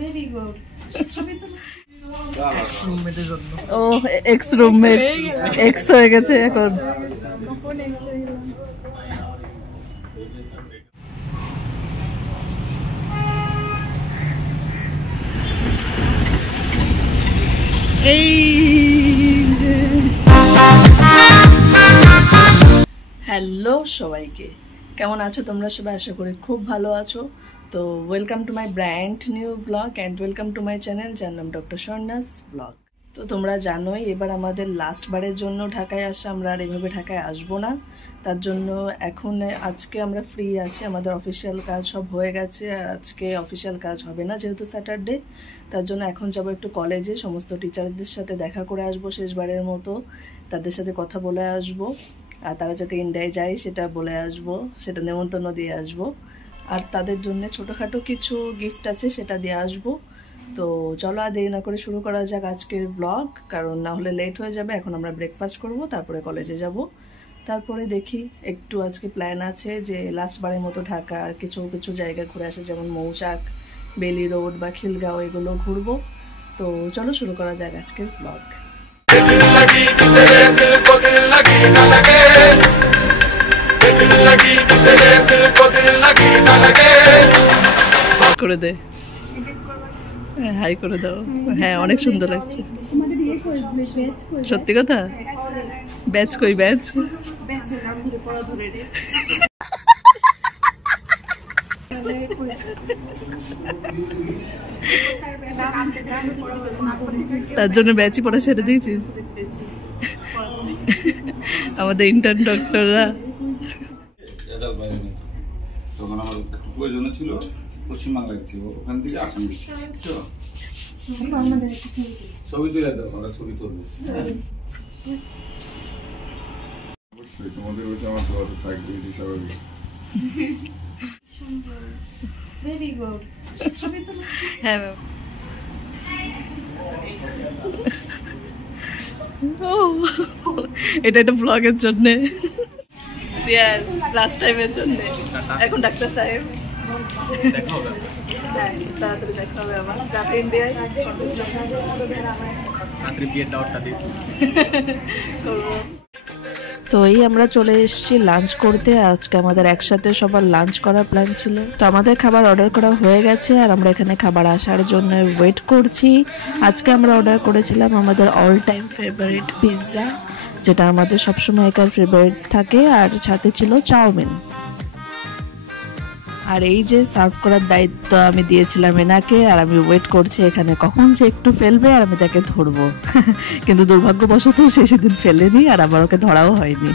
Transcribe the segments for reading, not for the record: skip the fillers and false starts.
Very good. ও x roommate x হয়ে গেছে এখন। এই হ্যালো সবাইকে, কেমন আছো তোমরা সবাই? আশা করি খুব ভালো আছো। তো welcome to my brand new blog and welcome to my channel, যার নাম ডক্টর স্বর্ণাস ব্লগ। তো তোমরা জানোই এবার আমাদের লাস্ট বারের জন্য ঢাকায় আসা, আমরা আর এভাবে ঢাকায় আসবো না। তার জন্য আজকে আমরা ফ্রি আছি, আমাদের অফিসিয়াল কাজ সব হয়ে গেছে, আর আজকে অফিসিয়াল কাজ হবে না যেহেতু স্যাটারডে। তার জন্য এখন যাবো একটু কলেজে, সমস্ত টিচারদের সাথে দেখা করে আসবো শেষবারের মতো, তাদের সাথে কথা বলে আসবো, আর তারা যাতে ইন্ডিয়ায় যায় সেটা বলে আসবো, সেটা নেমন্তন্ন দিয়ে আসবো। আর তাদের জন্য ছোটোখাটো কিছু গিফট আছে, সেটা দিয়ে আসবো। তো চলো আর দেরি না করে শুরু করা যাক আজকের ব্লগ, কারণ না হলে লেট হয়ে যাবে। এখন আমরা ব্রেকফাস্ট করব, তারপরে কলেজে যাব। তারপরে দেখি একটু আজকে প্ল্যান আছে যে লাস্ট বারের মতো ঢাকা কিছু কিছু জায়গা ঘুরে আসে, যেমন মৌচাক, বেলি রোড বা খিলগাঁও, এগুলো ঘুরবো। তো চলো শুরু করা যাক আজকের ব্লগ। করে দে, হাই করে দাও। হ্যাঁ অনেক সুন্দর লাগছে, সত্যি কথা। ব্যাচ কই ব্যাচ? তার জন্য ব্যাচই পড়া ছেড়ে দিয়েছিস? আমাদের ইন্টার্ন ডক্টররা তখন আমার একটু প্রয়োজন ছিল, পশ্চিমবাংলায় ছিল, ওখান থেকে আসাম ছবি তুলে দাও, আমরা ছবি তুলবো। অবশ্যই তোমাদের ওইটা আমার দোয়াতে থাকবে, এটি স্বাভাবিক। Very good. হ্যাঁ ম্যাম। এটা একটা ব্লগের জন্যে, লাস্ট টাইমের জন্য। এখন ডাক্তার সাহেব তাড়াতাড়ি দেখা হবে আমার, যাবে ইন্ডিয়ায়। তো এই আমরা চলে এসেছি লাঞ্চ করতে। আজকে আমাদের একসাথে সবার লাঞ্চ করার প্ল্যান ছিল। তো আমাদের খাবার অর্ডার করা হয়ে গেছে, আর আমরা এখানে খাবার আসার জন্য ওয়েট করছি। আজকে আমরা অর্ডার করেছিলাম আমাদের অল টাইম ফেভারিট পিৎজা, যেটা আমাদের সবসময় একার ফেভারিট থাকে, আর সাথে ছিল চাউমিন। আর এই যে সার্ভ করার দায়িত্ব আমি দিয়েছিলাম এনাকে, আর আমি ওয়েট করছি এখানে কখন সে একটু ফেলবে আর আমি তাকে ধরবো। কিন্তু দুর্ভাগ্যবশত সে সেদিন ফেলেনি, আর আমার ওকে ধরাও হয়নি।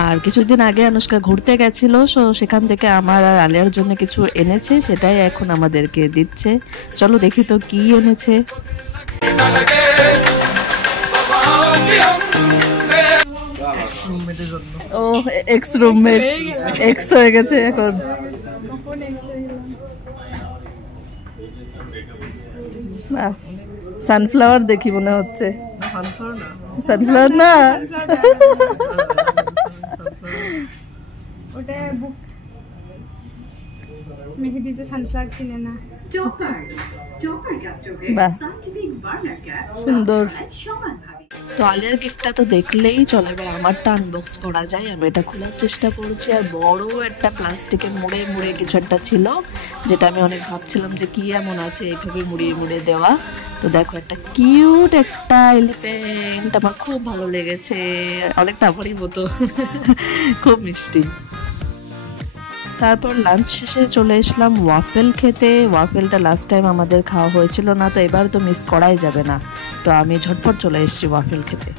আর কিছুদিন আগে আনুষ্কা ঘুরতে গেছিল, সো সেখান থেকে আমার আর আলিয়ার জন্য কিছু এনেছে, সেটাই এখন আমাদেরকে দিচ্ছে। চলো দেখি তো কি এনেছে। ও এক্স রুমমেট এক্স হয়ে গেছে এখন। সানফ্লাওয়ার দেখি মনে হচ্ছে, সানফ্লাওয়ার না, ওটা বুক মেহেদি যে সানফ্লাওয়ার কিনে না। বাহ সুন্দর। তো আলিয়ার গিফটটা তো দেখলেই চলো, এবার আমারটা আনবক্স করা যায়। আমি এটা খোলার চেষ্টা করছি, আর বড় একটা প্লাস্টিকের মুড়ে মুড়ে কিছু একটা ছিল, যেটা আমি অনেক ভাবছিলাম যে কি এমন আছে এইভাবে মুড়িয়ে মুড়িয়ে দেওয়া। তো দেখো একটা কিউট একটা এলিফ্যান্ট, আমার খুব ভালো লেগেছে, অনেকটা আমারই মতো, খুব মিষ্টি। তারপর লাঞ্চ শেষে চলে এসলাম ওয়াফেল খেতে। ওয়াফেলটা লাস্ট টাইম আমাদের খাওয়া হয়েছিল না, তো এবার তো মিস করাই যাবে না। তো আমি ঝটপট চলে এসেছি ওয়াফেল খেতে।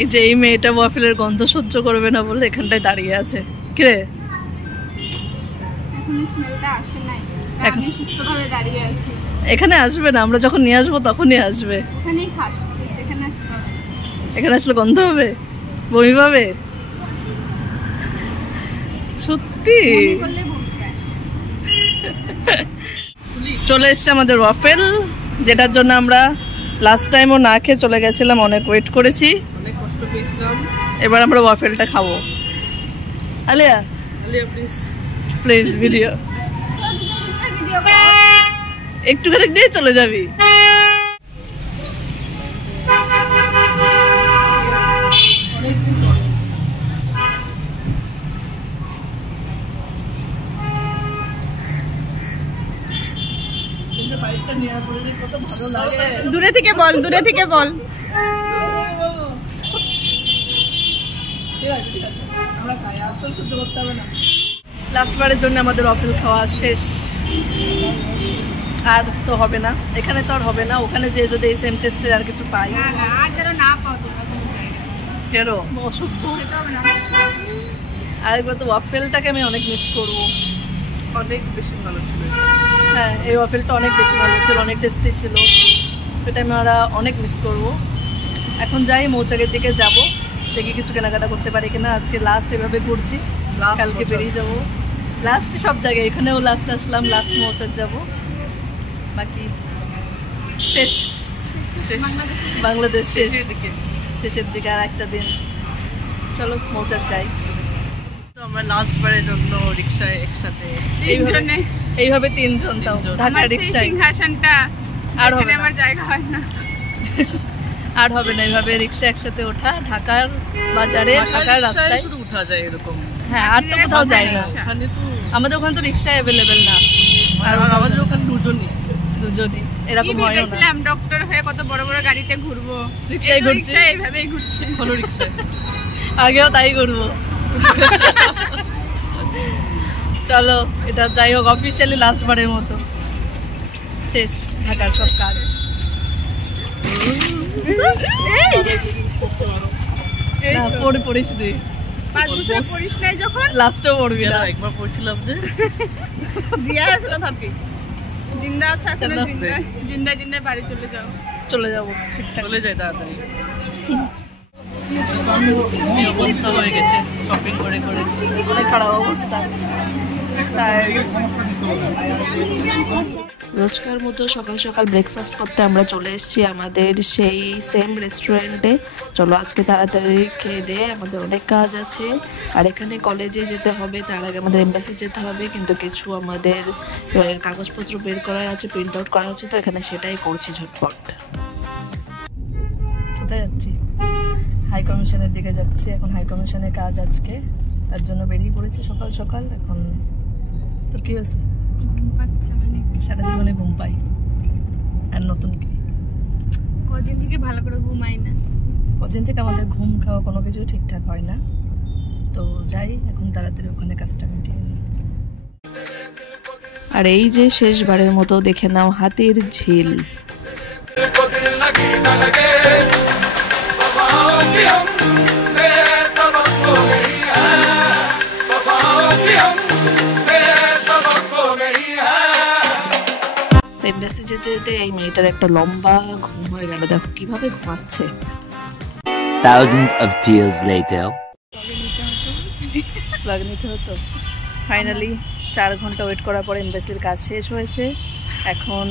এই যে এই মেয়েটা ওয়াফেলের গন্ধ সহ্য করবে না বলে এখানটায় দাঁড়িয়ে আছে। কিরে আমি সুস্থভাবে দাঁড়িয়ে আছি। এখানে আসবে না, আমরা যখন নিয়ে আসবো তখনই আসবে। এখানেই খাস, এখানে আসতে হবে। এখানে আসলে গন্ধ হবে, বমি পাবে সত্যি। চলে এসছে আমাদের ওয়াফেল, যেটার জন্য আমরা লাস্ট টাইমও না খেয়ে চলে গেছিলাম, অনেক ওয়েট করেছি, অনেক কষ্ট পেয়েছিলাম। এবার আমরা ওয়াফেলটা খাবো। Alia Alia please please video একটুখানি দিয়ে চলে যাবি। দূরে থেকে বল, দূরে থেকে বল। লাস্ট বারের জন্য আমাদের ওয়াফেল খাওয়া শেষ, আর তো হবে না, এখানে তো আর হবে না। ওখানে যে যদি এই সেম টেস্টের আর কিছু পাই, আর যেন না পাও তোমরা কোনো জায়গায়। কেন অসভ্য। আরেকবার তো ওয়াফেলটাকে আমি অনেক মিস করবো, অনেক বেশি ভালো ছিল। হ্যাঁ, এই ওয়াফেলটা অনেক বেশি ভালো ছিল, অনেক টেস্টি ছিল, এটা আমরা অনেক মিস করবো। এখন যাই মৌচাকের দিকে যাব, দেখি কিছু কেনাকাটা করতে পারি কিনা। আজকে লাস্ট এভাবে ঘুরছি, কালকে বেরিয়ে যাব লাস্ট সব জায়গায়। এখানেও লাস্ট আসলাম, লাস্ট মৌচাক যাব, বাকি শেষ বাংলাদেশ শেষের দিকে আর একটা দিন। চলো মৌচাক যাই। আমরা লাস্ট বারের জন্য রিক্সায় একসাথে এইভাবে তিনজন, তাও ঢাকা রিক্সায়। সিংহাসনটা আর হবে না, আমার জায়গা হয় না, আর হবে না এইভাবে রিক্সা একসাথে ওঠা। ঢাকার বাজারে, ঢাকার রাস্তায় শুধু উঠা যায় এরকম। হ্যাঁ, আর তো কোথাও যায় না। আমাদের ওখানে তো রিক্সা অ্যাভেলেবেল না, আর আমাদের ওখানে দুজনই এরকম হয় না। ডক্টর হয়ে কত বড় বড় গাড়িতে ঘুরবো, রিক্সায় ঘুরছি, এইভাবেই ঘুরছে। হলো রিক্সায়, আগেও তাই করবো। চলো, এটা যাই হোক অফিসিয়ালি লাস্ট বারের মতো শেষ ঢাকার সব কাজ। পড়িস নি, 5 বছর পড়িস নাই যখন, লাস্টেও পড়বি না। একবার পড়ছিলাম যে দিয়া আছে তথাপি জিন্দা আছে এখনো, জিন্দা বাড়ি চলে যাও, ঠিকঠাক চলে যায় তাড়াতাড়ি। অবস্থা হয়ে গেছে শপিং করে করে, অনেক খারাপ অবস্থা। রোজকার মতো সকাল সকাল ব্রেকফাস্ট করতে আমরা চলে এসেছি আমাদের সেই সেম রেস্টুরেন্টে। চলো আজকে তাড়াতাড়ি খেয়ে দিয়ে, আমাদের অনেক কাজ আছে। আর এখানে কলেজে যেতে হবে, তার আগে আমাদের এম্বাসি যেতে হবে, কিন্তু কিছু আমাদের কাগজপত্র বের করার আছে, প্রিন্ট আউট করা আছে, তো এখানে সেটাই করছি ঝটপট। কোথায় যাচ্ছি? হাই কমিশনের দিকে যাচ্ছি। এখন হাই কমিশনের কাজ আজকে, তার জন্য বেরিয়ে পড়েছি সকাল সকাল। এখন তোর কি হয়েছে? ঘুম পাচ্ছে অনেক, সারা জীবনে ঘুম পাই, আর নতুন কি? কদিন থেকে ভালো করে ঘুমাই না। কদিন থেকে আমাদের ঘুম খাওয়া কোনো কিছু ঠিকঠাক হয় না। তো যাই এখন তাড়াতাড়ি ওখানে কাজটা মিটিয়ে নিই। আর এই যে শেষবারের মতো দেখে নাও হাতির ঝিল। এমবাসি যেতে যেতে এই মেয়েটার একটা লম্বা ঘুম হয়ে গেল, দেখো কিভাবে ঘুমাচ্ছে। Thousands of tears later. Blog নিতে হতো। ফাইনালি 4 ঘন্টা ওয়েট করার পর এমবাসির কাজ শেষ হয়েছে। এখন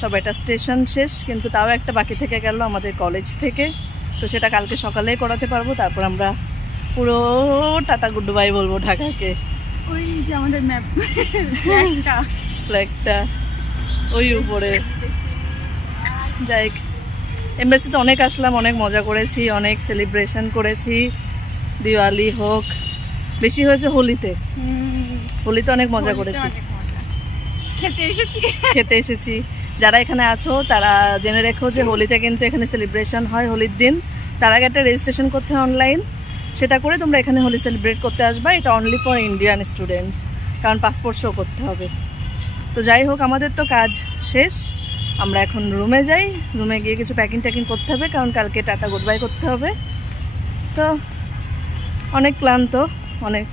সব একটা স্টেশন শেষ, কিন্তু তাও একটা বাকি থেকে গেল আমাদের কলেজ থেকে, তো সেটা কালকে সকালে করাতে পারবো। তারপর আমরা পুরো টাটা গুড বাই বলবো ঢাকাকে। ওই যে আমাদের ম্যাপ ফ্ল্যাগটা ওই উপরে। যাই, এমবাসিতে অনেক আসলাম, অনেক মজা করেছি, অনেক সেলিব্রেশন করেছি। দিওয়ালি হোক, বেশি হয়েছে হোলিতে, হোলিতে অনেক মজা করেছি, খেতে এসেছি। যারা এখানে আছো তারা জেনে রেখো যে হোলিতে কিন্তু এখানে সেলিব্রেশন হয় হোলির দিন। তার আগে একটা রেজিস্ট্রেশন করতে হয় অনলাইন, সেটা করে তোমরা এখানে হোলি সেলিব্রেট করতে আসবা। এটা অনলি ফর ইন্ডিয়ান স্টুডেন্টস, কারণ পাসপোর্ট শো করতে হবে। তো যাই হোক, আমাদের তো কাজ শেষ, আমরা এখন রুমে যাই। রুমে গিয়ে কিছু প্যাকিং করতে হবে, কারণ কালকে টাটা গুড বাই করতে হবে। তো অনেক ক্লান্ত, অনেক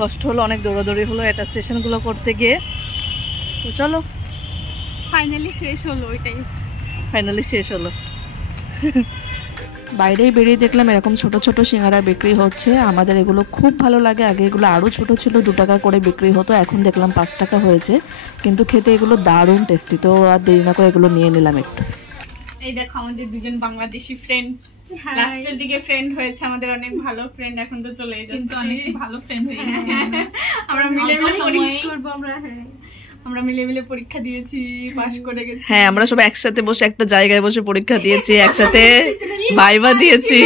কষ্ট হলো, অনেক দৌড়াদৌড়ি হলো এটা স্টেশনগুলো করতে গিয়ে। তো চলো, ফাইনালি শেষ হলো, ওইটাই ফাইনালি শেষ হলো। বাইরেই বেরিয়ে দেখলাম এরকম ছোট ছোট সিঙ্গারা বিক্রি হচ্ছে। আমাদের এগুলো খুব ভালো লাগে। আগে এগুলো আরও ছোট ছিল, 2 টাকা করে বিক্রি হতো, এখন দেখলাম 5 টাকা হয়েছে, কিন্তু খেতে এগুলো দারুণ টেস্টি। তো আর দেরি না করে এগুলো নিয়ে নিলাম একটু। এই দেখো আমাদের দুজন বাংলাদেশি ফ্রেন্ড, লাস্টের দিকে ফ্রেন্ড হয়েছে আমাদের, অনেক ভালো ফ্রেন্ড। এখন তো চলে যাচ্ছে, কিন্তু অনেক ভালো ফ্রেন্ড হয়ে গেছে আমরা মিলে মিলে করবো আমরা? হ্যাঁ, আমরা মিলে মিলে পরীক্ষা দিয়েছি, পাশ করে গেছি। হ্যাঁ, আমরা সব একসাথে বসে একটা জায়গায় বসে পরীক্ষা দিয়েছি, একসাথে ভাইবা দিয়েছি।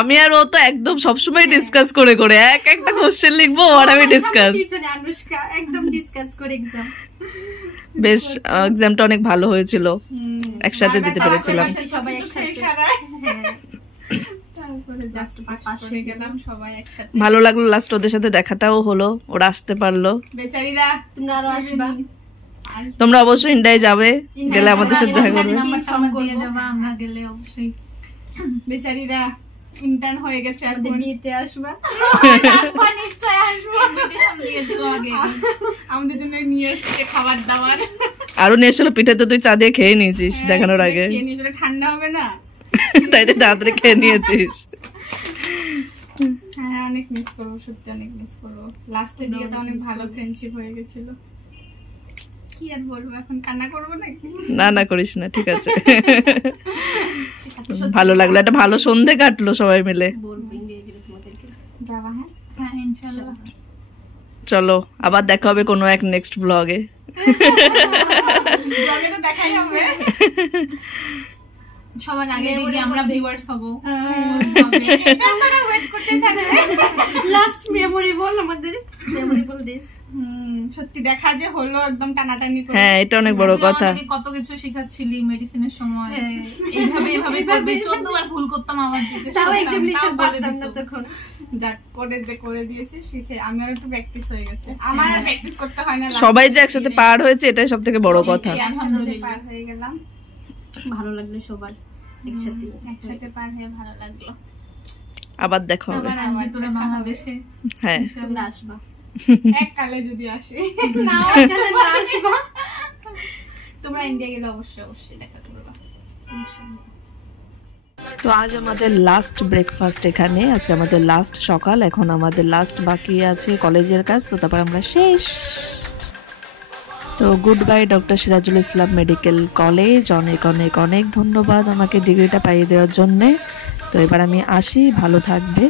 আমি আর ও তো একদম সবসময় ডিসকাস করে করে একটা কোশ্চেন লিখবো আর আমি ডিসকাস। অনুষ্কা একদম ডিসকাস করে এক্সাম। বেশ, এক্সামটা অনেক ভালো হয়েছিল, একসাথে দিতে পেরেছিলাম। সবাই একসাথে, তারপরে জাস্ট পাস হয়ে গেলাম সবাই একসাথে। ভালো লাগলো, লাস্ট ওদের সাথে দেখাটাও হলো, ওরা আসতে পারলো। বেচারিরা, তোমরা আরো আসবা। তোমরা অবশ্যই ইন্ডিয়ায় যাবে, গেলে আমাদের সাথে দেখা করবে। আমরা গেলে অবশ্যই। বেচারিরা ইন্টার্ন হয়ে গেছে, আর বিয়েতে আসবা। নিশ্চয় আসবো, ইনভিটেশন দিয়েছিল আগে, আমাদের জন্য নিয়ে এসেছে খাবার দাবার। আরো নিয়ে এসেছিল পিঠে, তো তুই চা দিয়ে খেয়ে নিয়েছিস দেখানোর আগে। ঠান্ডা হবে না তাই তো তাড়াতাড়ি খেয়ে নিয়েছিস। হ্যাঁ, অনেক মিস করবো, সত্যি অনেক মিস করবো। লাস্টের দিকে তো অনেক ভালো ফ্রেন্ডশিপ হয়ে গেছিল। কি আর বলবো, এখন কান্না করবো নাকি? না না, করিস না, ঠিক আছে। ভালো লাগলো, একটা ভালো সন্ধে কাটলো সবাই মিলে। যাবা? হ্যাঁ, ইনশাআল্লাহ। চলো, আবার দেখা হবে কোনো এক নেক্সট ব্লগে। ব্লগে তো দেখাই হবে। সবার আগে দিকে আমরা ভিউয়ার্স হব। ওয়েট করতে থাকবে। লাস্ট মেমোরেবল, আমাদের মেমোরেবল ডেজ। সত্যি দেখা যে হলো, একদম টানাটানি করে। হ্যাঁ, এটা অনেক বড় কথা। কত কিছু শেখাচ্ছিলি মেডিসিনের সময়, এইভাবে এইভাবে করবে। 14 বার ভুল করতাম, আমার জিজ্ঞেস করতাম, তাও এক্সামিনেশন পারতাম না তখন। যাক, করে দিয়েছি, শিখে আমার একটু প্র্যাকটিস হয়ে গেছে। আমার আর প্র্যাকটিস করতে হয় না। সবাই যে একসাথে পার হয়েছে, এটাই সবথেকে বড় কথা। আলহামদুলিল্লাহ পার হয়ে গেলাম। ভালো লাগলো সবার একসাথে পার হয়ে, ভালো লাগলো। আবার দেখা হবে। আবার আসবি তোরা বাংলাদেশে। হ্যাঁ, তোমরা আসবা এককালে যদি আসি। না, এককালে না আসবা। তোমরা ইন্ডিয়া গেলে অবশ্যই দেখা করবা ইনশাআল্লাহ। তো আজ আমাদের লাস্ট ব্রেকফাস্ট এখানে, আজকে আমাদের লাস্ট সকাল, এখন আমাদের লাস্ট বাকি আছে কলেজের কাজ, তো তারপর আমরা শেষ। তো good bye doctor Sirajul Islam medical college, অনেক অনেক অনেক ধন্যবাদ আমাকে ডিগ্রিটা পাইয়ে দেওয়ার জন্যে। তো এবার আমি আসি, ভালো থাকবে।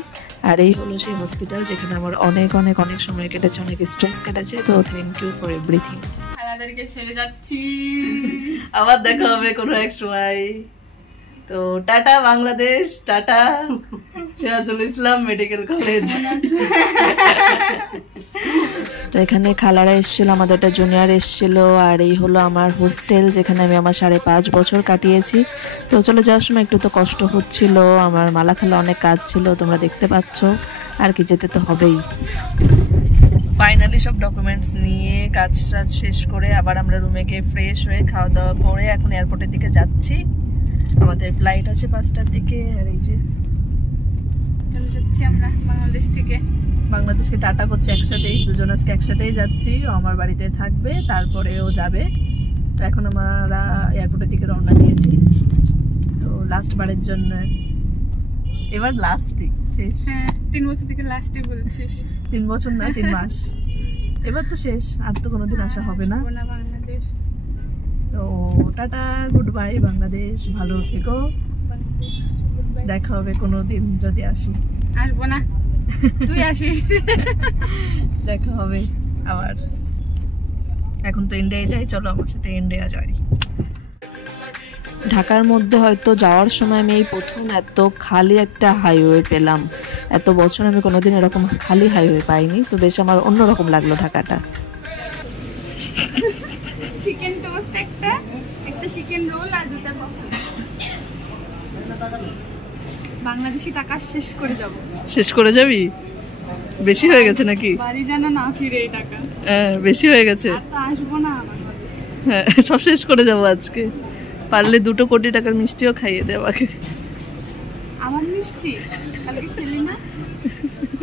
আর এই হলো সেই হসপিটাল যেখানে আমার অনেক অনেক অনেক সময় কেটেছে, অনেক স্ট্রেস কেটেছে। তো থ্যাংক ইউ ফর এভরিথিং। খালাদেরকে ছেড়ে যাচ্ছি, আবার দেখা হবে কোনো এক সময়। তো tata Bangladesh, tata Sirajul Islam medical college. তো এখানে খালারা এসেছিল, আমাদের একটা জুনিয়র এসেছিল, আর এই হলো আমার হোস্টেল যেখানে আমি আমার 5.5 বছর কাটিয়েছি। তো চলে যাওয়ার সময় একটু তো কষ্ট হচ্ছিল, আমার মালা খালা অনেক কাজ ছিল, তোমরা দেখতে পাচ্ছ, আর কি যেতে তো হবেই। ফাইনালি সব ডকুমেন্টস নিয়ে কাজ টাজ শেষ করে আবার আমরা রুমে গিয়ে ফ্রেশ হয়ে খাওয়া দাওয়া করে এখন এয়ারপোর্টের দিকে যাচ্ছি। আমাদের ফ্লাইট আছে 5টার দিকে, আর এই যে চলে যাচ্ছি আমরা বাংলাদেশকে টাটা করছি একসাথেই, দুজন আজকে একসাথেই যাচ্ছি। ও আমার বাড়িতে থাকবে, তারপরে ও যাবে। তো এখন আমরা এয়ারপোর্টের দিকে রওনা দিয়েছি। তো লাস্ট বারের জন্য, এবার লাস্টই শেষ। হ্যাঁ, 3 বছর থেকে লাস্টই বলছিস। 3 বছর না, 3 মাস। এবার তো শেষ, আর তো কোনোদিন আসা হবে না। বাংলাদেশ। তো টাটা, গুড বাই বাংলাদেশ, ভালো থেকো, দেখা হবে কোনোদিন যদি আসি। আসবো না, তুই আসিস। দেখা হবে আবার। এখন তো ইন্ডিয়ায় যাই, চলো আমার সাথে ইন্ডিয়া যাই। ঢাকার মধ্যে হয়তো যাওয়ার সময় আমি এই প্রথম এত খালি একটা হাইওয়ে পেলাম। এত বছর আমি কোনোদিন এরকম খালি হাইওয়ে পাইনি, তো বেশ আমার অন্যরকম লাগলো ঢাকাটা। চিকেন টোস্ট একটা চিকেন রোল আর 2টা কফি। বাংলাদেশি টাকা শেষ করে যাব। শেষ করে যাবি? বেশি হয়ে গেছে নাকি? বাড়ি যেন না ফিরে এই টাকা। হ্যাঁ, বেশি হয়ে গেছে। আর তো আসবো না বাংলাদেশে। হ্যাঁ, সব শেষ করে যাবো আজকে। পারলে 2 কোটি টাকার মিষ্টিও খাইয়ে দে আমাকে। আমার মিষ্টি কালকে খেলি না?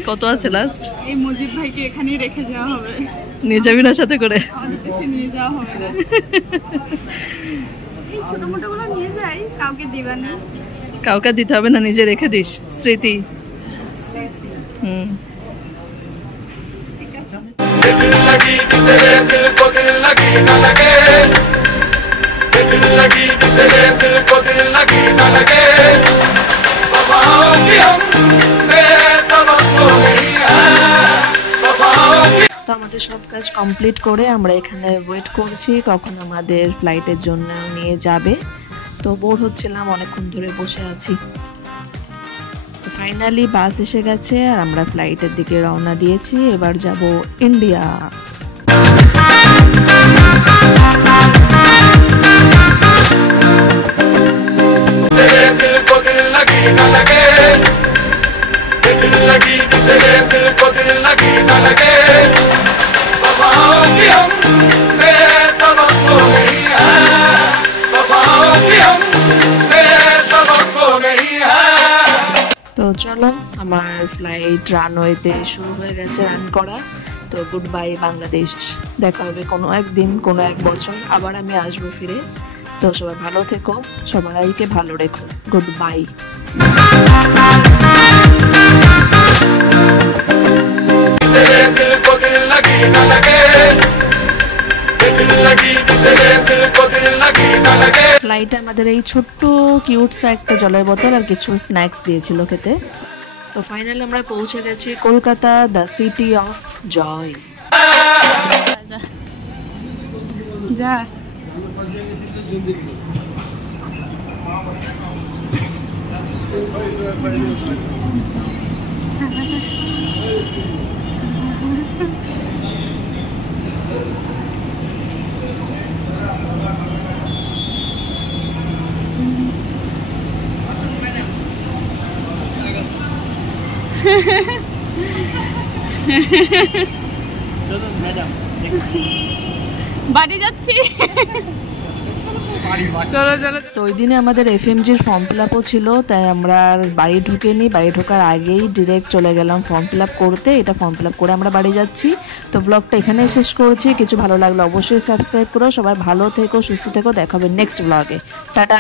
কত আছে লাস্ট? এই মুজিব ভাইকে এখানেই রেখে যাওয়া হবে। নিয়ে যাবি না সাথে করে? আমাদের দেশে নিয়ে যাওয়া হবে না। এই ছোট মোটো গুলো নিয়ে যাই, কাউকে দিবা না। কাউকে দিতে হবে না, নিজে রেখে দিস, স্মৃতি। ঠিক আছে। दिल लगी कि तेरे दिल को दिल लगी न लगे, दिल लगी कि तेरे दिल को दिल लगी न लगे, वफाओं की हमसे तवक्को नहीं है। আমাদের সব কাজ কমপ্লিট করে আমরা এখানে ওয়েট করছি কখন আমাদের ফ্লাইটের জন্য নিয়ে যাবে। তো বোর হচ্ছিলাম, অনেকক্ষণ ধরে বসে আছি। তো ফাইনালি বাস এসে গেছে আর আমরা ফ্লাইটের দিকে রওনা দিয়েছি। এবার যাব ইন্ডিয়া। তো চলো, আমার ফ্লাইট রানওয়েতে শুরু হয়ে গেছে রান করা। তো গুড বাই বাংলাদেশ, দেখা হবে কোনো একদিন, কোনো এক বছর আবার আমি আসবো ফিরে। তো সবাই ভালো থেকো, সবাইকে ভালো রেখো। Good bye. ফ্লাইটে আমাদের এই ছোট্ট কিউটসা একটা জলের বোতল আর কিছু স্ন্যাক্স দিয়েছিল খেতে। তো ফাইনালি আমরা পৌঁছে গেছি Kolkata, the city of joy. যা বাড়ি যাচ্ছি। তো ওই দিনে আমাদের এফএমজির ফর্ম ফিল আপও ছিল, তাই আমরা আর বাড়ি ঢুকেনি। বাড়ি ঢোকার আগেই ডিরেক্ট চলে গেলাম ফর্ম ফিল আপ করতে। এটা ফর্ম ফিল আপ করে আমরা বাড়ি যাচ্ছি। তো ব্লগটা এখানেই শেষ করছি। কিছু ভালো লাগলে অবশ্যই সাবস্ক্রাইব করো। সবাই ভালো থেকো, সুস্থ থেকো, দেখা হবে নেক্সট ব্লগে। টাটা।